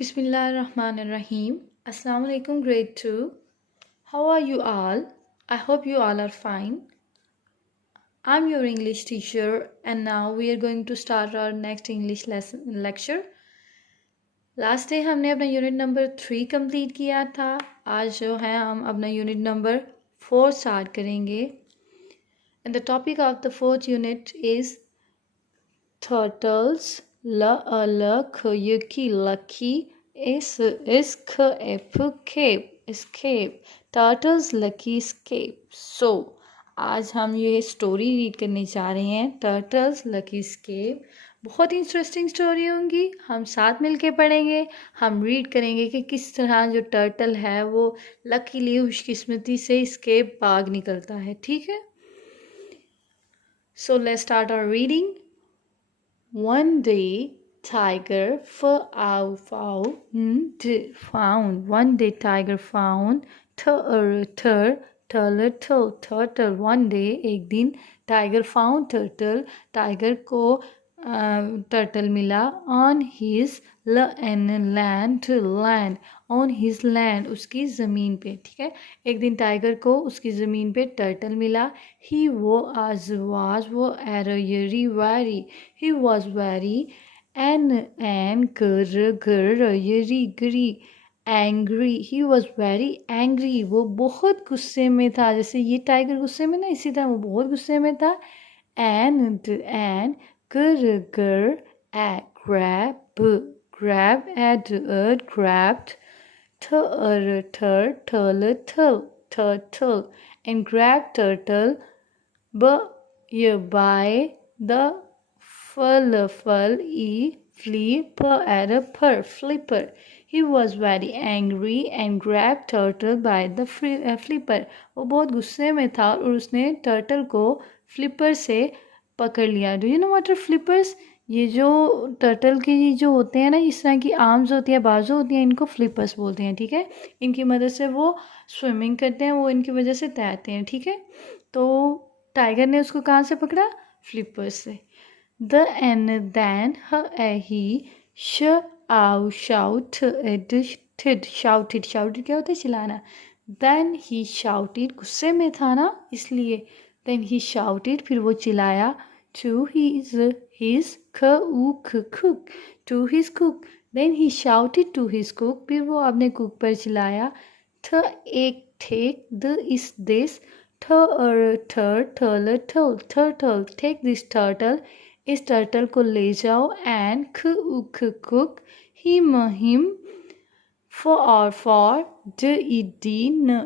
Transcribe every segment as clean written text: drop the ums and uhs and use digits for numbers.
Bismillahirrahmanirrahim. Assalamu alaikum, grade 2. How are you all? I hope you all are fine. I'm your English teacher, and now we are going to start our next English lecture. Last day हमने अपना unit number 3 complete किया था. आज जो है हम अपना unit number 4 start करेंगे. And the topic of the fourth unit is turtles. Lucky, escape. Turtles lucky escape. So आज हम ये स्टोरी रीड करने जा रहे हैं. Turtle's lucky escape. बहुत इंटरेस्टिंग स्टोरी होंगी. हम साथ मिलके पढ़ेंगे. हम रीड करेंगे कि किस तरह जो टर्टल है वो लकीली खुशकिस्मती से स्केप भाग निकलता है. ठीक है. So let's start our reading. One day, Tiger found. One day, Tiger found turtle. One day, एक दिन टाइगर फाउंड टर्टल. टाइगर को टर्टल मिला on his land. On his land, उसकी ज़मीन पे. ठीक है. एक दिन टाइगर को उसकी ज़मीन पे टर्टल मिला. He was very angry. He was very angry. वो बहुत गुस्से में था. जैसे ये टाइगर गुस्से में ना, इसी तरह वो बहुत गुस्से में था. And grabbed turtle and grabbed turtle by the flipper. He was very angry and grabbed turtle by the flipper. वो बहुत गुस्से में था और उसने टर्टल को फ्लिपर से पकड़ लिया. Do you know what are flippers? ये जो टर्टल के ये जो होते हैं ना, इस तरह की आर्म्स होती है, बाजू होती हैं, इनको फ्लिपर्स बोलते हैं. ठीक है. इनकी मदद से वो स्विमिंग करते हैं, वो इनकी वजह से तैरते हैं. ठीक है. तो टाइगर ने उसको कहाँ से पकड़ा? फ्लिपर्स से. Then he shouted क्या होता है? चिल्लाना. Then he shouted, गुस्से में था ना इसलिए. Then he shouted, फिर वो चिल्लाया to his cook. Then he shouted to his cook, फिर वो अपने कुक पर चिल्लाया. Take this turtle. Take this turtle. इस टर्टल को ले जाओ. And cook him for dinner.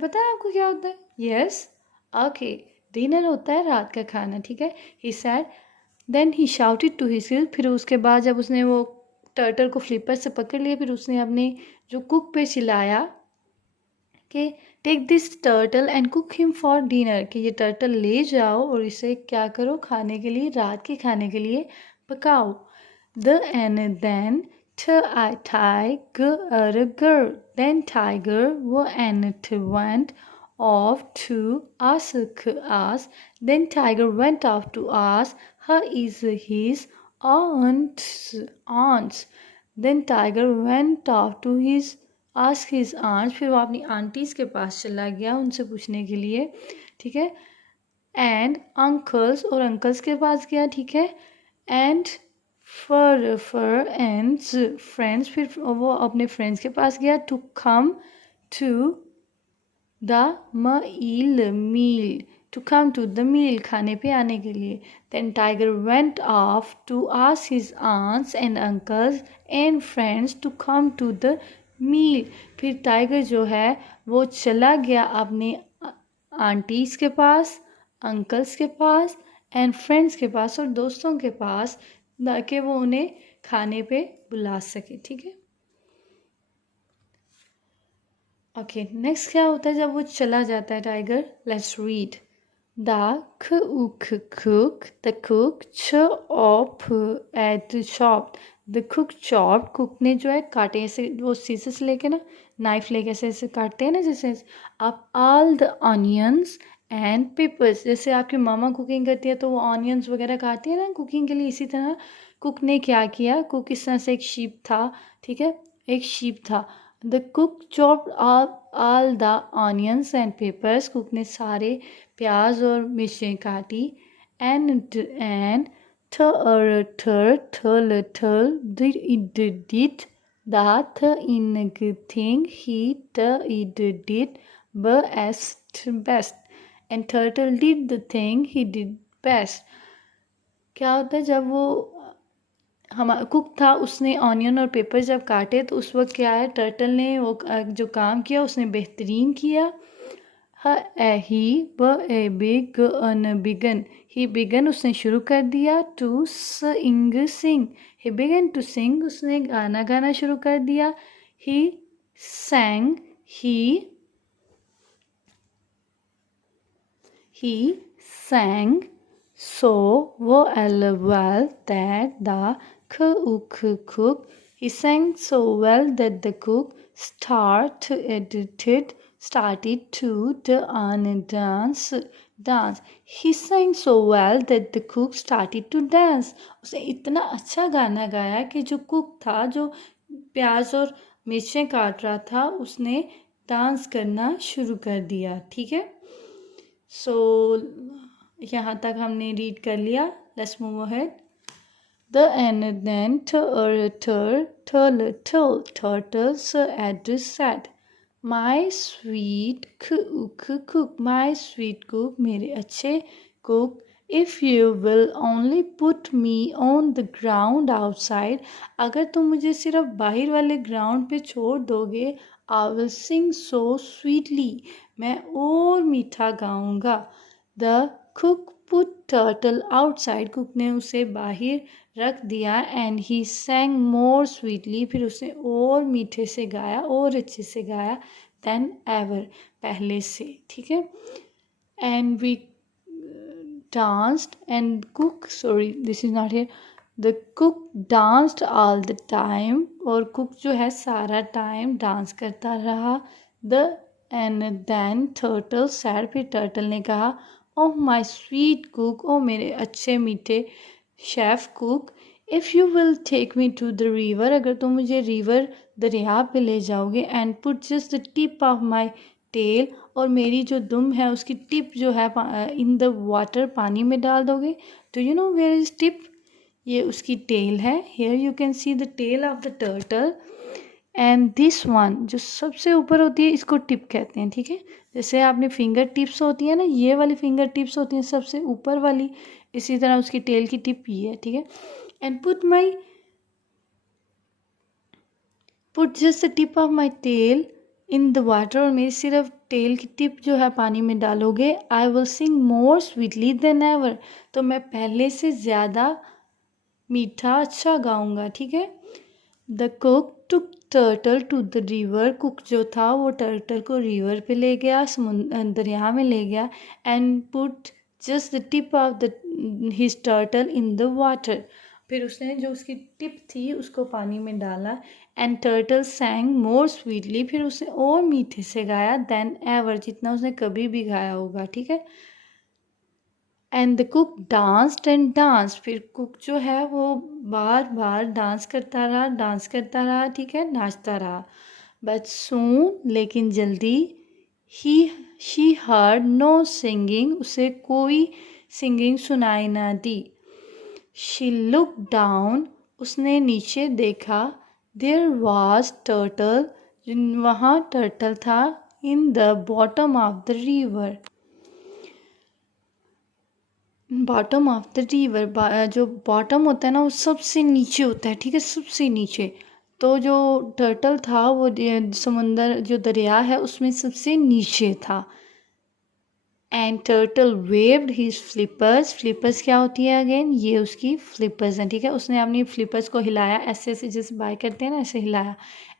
पता है आपको क्या होता है? Yes. Okay. डिनर होता है रात का खाना. ठीक है. He said. Then he shouted to his cook. फिर उसके बाद जब उसने वो टर्टल को फ्लिपर से पकड़ लिया, फिर उसने अपने जो कुक पे चिल्लाया कि take this turtle and cook him for dinner, कि ये टर्टल ले जाओ और इसे क्या करो? खाने के लिए, रात के खाने के लिए पकाओ. Then tiger went off to ask. Then tiger went off to ask her is his aunts. Then tiger went off to ask his aunts. फिर वो अपनी आंटीज़ के पास चला गया उनसे पूछने के लिए. ठीक है. And uncles, और अंकल्स के पास गया. ठीक है. And friends, फिर वो अपने फ्रेंड्स के पास गया. To come to the meal. To come to the meal, खाने पे आने के लिए. Then tiger went off to ask his aunts and uncles and friends to come to the meal. फिर टाइगर जो है वो चला गया अपने आंटीज़ के पास, अंकल्स के पास एंड फ्रेंड्स के पास और दोस्तों के पास, ताकि वो उन्हें खाने पे बुला सके. ठीक है. ओके. नेक्स्ट क्या होता है जब वो चला जाता है tiger? Let's read. The cook chopped. Cook ने जो है काटे, ऐसे वो सीजर्स लेके ना, नाइफ लेके ऐसे काटते हैं ना, जैसे आप all the onions and peppers. जैसे आपकी मामा कुकिंग करती है तो वो ऑनियंस वगैरह काटती है ना कुकिंग के लिए, इसी तरह कुक ने क्या किया, कुक इस तरह से एक शीप था, ठीक है, एक शीप था। The cook chopped all the onions and papers, cook ने सारे प्याज और मिर्चें काटी। And did that in thing he did it best and turtle did the thing he did best। क्या होता है, जब वो हमारा कुक था उसने ऑनियन और पेपर जब काटे तो उस वक्त क्या है, टर्टल ने वो जो काम किया उसने बेहतरीन किया। ही बिगन उसने शुरू कर दिया। To sing he began to sing उसने गाना शुरू कर दिया। ही sang he sang so well that the cook he sang so well that the cook started to dance। He sang so well that the cook started to dance। उसने इतना अच्छा गाना गाया कि जो कुक था, जो प्याज और मिर्चें काट रहा था, उसने डांस करना शुरू कर दिया। ठीक है, सो यहाँ तक हमने रीड कर लिया। Let's move ahead. The and then turtle said, My sweet cook, my sweet cook, मेरे अच्छे cook, if you will only put me on the ground outside, अगर तुम मुझे सिर्फ बाहर वाले ग्राउंड पे छोड़ दोगे, I will sing so sweetly, मैं और मीठा गाऊंगा। The cook put turtle outside, cook ने उसे बाहर रख दिया। And he sang more sweetly, फिर उसने और मीठे से गाया, और अच्छे से गाया। than ever, पहले से। ठीक है, and we danced and cook, sorry this is not here, the cook danced all the time, और कुक जो है सारा टाइम डांस करता रहा। the and then turtle said, फिर टर्टल ने कहा, ओह माई स्वीट कुक, ओ मेरे अच्छे मीठे chef cook, if you will take me to the river, अगर तुम मुझे रिवर दरिया पे ले जाओगे, and put just the tip of my tail, और मेरी जो दुम है उसकी टिप जो है इन द वाटर, पानी में डाल दोगे। Do you know where is tip, ये उसकी टेल है। Here you can see the tail of the turtle, and this one जो सबसे ऊपर होती है इसको टिप कहते हैं। ठीक है, जैसे आपने फिंगर टिप्स होती है ना, ये वाली फिंगर टिप्स होती हैं सबसे ऊपर वाली, इसी तरह उसकी टेल की टिप ये है। ठीक है, and put just the tip of my tail in the water, और मेरी सिर्फ टेल की टिप जो है पानी में डालोगे। I will sing more sweetly then ever, तो मैं पहले से ज़्यादा मीठा अच्छा गाऊंगा। ठीक है, the cook took turtle to the river, cook जो था वो टर्टल को रिवर पे ले गया, दरिया में ले गया। And put just the tip of the his turtle in the water, फिर उसने जो उसकी टिप थी उसको पानी में डाला। एंड टर्टल सैंग मोर स्वीटली, फिर उसने और मीठे से गाया। देन एवर, जितना उसने कभी भी गाया होगा। ठीक है, and the cook danced and dance, फिर कुक जो है वो बार बार डांस करता रहा। ठीक है, नाचता रहा। बट सून, लेकिन जल्दी, शी हर्ड नो सिंगिंग, उसे कोई सिंगिंग सुनाई ना दी। शी लुक डाउन, उसने नीचे देखा। देयर वॉज टर्टल, वहाँ टर्टल था। In the bottom of the river, bottom of the river, जो बॉटम होता है ना वो सबसे नीचे होता है। ठीक है, सबसे नीचे, तो जो टर्टल था वो समुंदर जो दरिया है उसमें सबसे नीचे था। And turtle waived his flippers, flippers क्या होती है अगेन, ये उसकी फ्लिपर्स हैं। ठीक है, उसने अपनी फ्लिपर्स को हिलाया, ऐसे ऐसे जैसे बाय करते हैं ना, ऐसे हिलाया।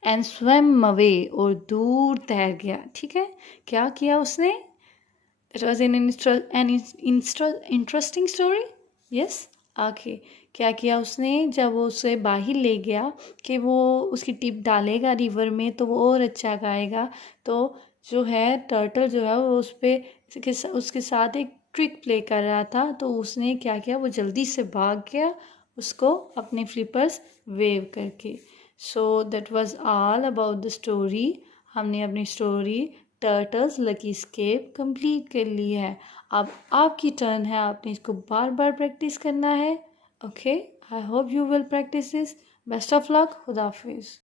एंड स्विम अवे, और दूर तैर गया। ठीक है, क्या किया उसने, it was an interesting story. Yes, okay, क्या किया उसने, जब वो उसे बाहर ले गया कि वो उसकी टिप डालेगा रिवर में तो वो और अच्छा गाएगा, तो जो है टर्टल जो है वो उसके साथ एक ट्रिक प्ले कर रहा था। तो उसने क्या किया, वो जल्दी से भाग गया उसको अपने फ्लिपर्स वेव करके। So that was all about the story. हमने अपनी story turtles lucky escape complete कर ली है। अब आपकी टर्न है, आपने इसको बार बार प्रैक्टिस करना है। Okay, I hope you will practice this. Best of luck, खुदा हाफिज़।